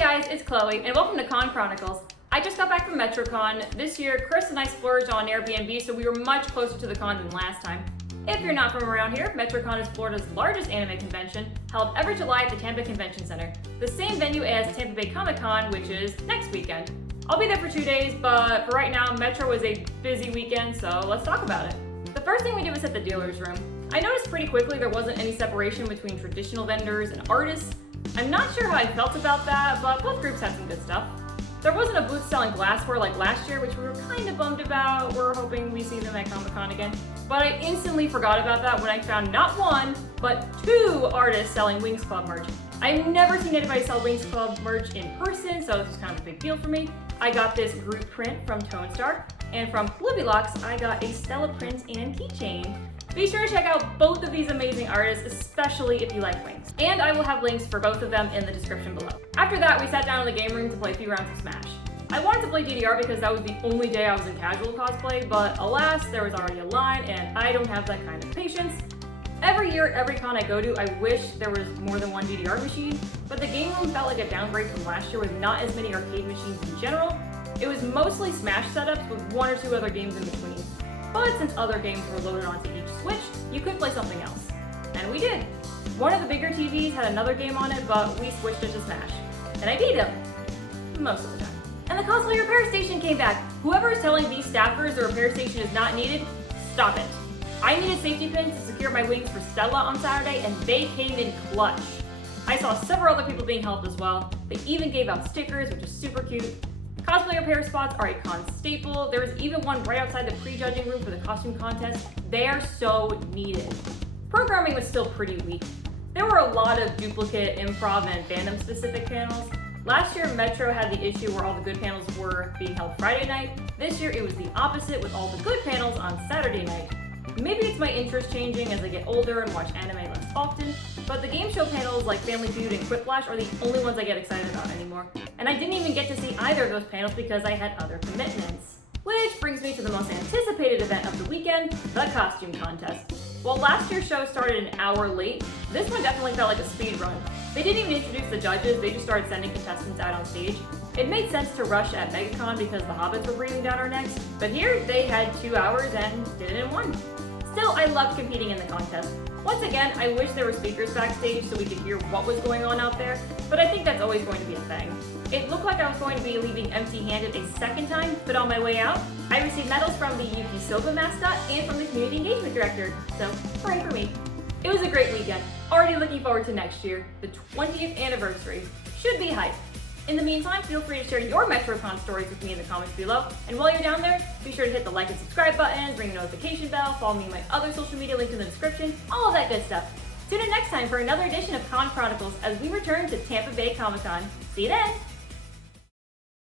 guys, it's Chloe, and welcome to Con Chronicles. I just got back from Metrocon. This year, Chris and I splurged on Airbnb, so we were much closer to the con than last time. If you're not from around here, Metrocon is Florida's largest anime convention, held every July at the Tampa Convention Center, the same venue as Tampa Bay Comic-Con, which is next weekend. I'll be there for 2 days, but for right now, Metro was a busy weekend, so let's talk about it. The first thing we did was hit the dealer's room. I noticed pretty quickly there wasn't any separation between traditional vendors and artists. I'm not sure how I felt about that, but both groups had some good stuff. There wasn't a booth selling glassware like last year, which we were kind of bummed about. We're hoping we see them at Comic-Con again. But I instantly forgot about that when I found not one, but 2 artists selling Wings Club merch. I've never seen anybody sell Wings Club merch in person, so this was kind of a big deal for me. I got this group print from Tone Star, and from Looks, I got a Stella print and keychain. Be sure to check out both of these amazing artists, especially if you like Wings. And I will have links for both of them in the description below. After that, we sat down in the game room to play a few rounds of Smash. I wanted to play DDR because that was the only day I was in casual cosplay, but alas, there was already a line, and I don't have that kind of patience. Every year, at every con I go to, I wish there was more than one DDR machine, but the game room felt like a downgrade from last year with not as many arcade machines in general. It was mostly Smash setups with 1 or 2 other games in between. But since other games were loaded onto each Switch, you could play something else. And we did. One of the bigger TVs had another game on it, but we switched it to Smash. And I beat him. Most of the time. And the cosplay repair station came back. Whoever is telling these staffers the repair station is not needed, stop it. I needed safety pins to secure my wings for Stella on Saturday, and they came in clutch. I saw several other people being helped as well. They even gave out stickers, which is super cute. Cosplay repair spots are a con staple. There was even one right outside the pre-judging room for the costume contest. They are so needed. Programming was still pretty weak. There were a lot of duplicate, improv, and fandom-specific panels. Last year, Metro had the issue where all the good panels were being held Friday night. This year, it was the opposite with all the good panels on Saturday night. Maybe it's my interest changing as I get older and watch anime less often, but the game show panels like Family Feud and Quiplash are the only ones I get excited about anymore. And I didn't even get to see either of those panels because I had other commitments. Which brings me to the most anticipated event of the weekend, the costume contest. While last year's show started an hour late, this one definitely felt like a speed run. They didn't even introduce the judges, they just started sending contestants out on stage. It made sense to rush at Metrocon because the hobbits were breathing down our necks, but here they had 2 hours and did it in 1. Still, I loved competing in the contest. Once again, I wish there were speakers backstage so we could hear what was going on out there, but I think that's always going to be a thing. It looked like I was going to be leaving empty-handed a second time, but on my way out, I received medals from the Yuki Silva mascot and from the community engagement director, so hooray for me. It was a great weekend. Already looking forward to next year. The 20th anniversary. Should be hype. In the meantime, feel free to share your Metrocon stories with me in the comments below. And while you're down there, be sure to hit the like and subscribe buttons, ring the notification bell, follow me on my other social media linked in the description, all of that good stuff. Tune in next time for another edition of Con Chronicles as we return to Tampa Bay Comic-Con. See you then!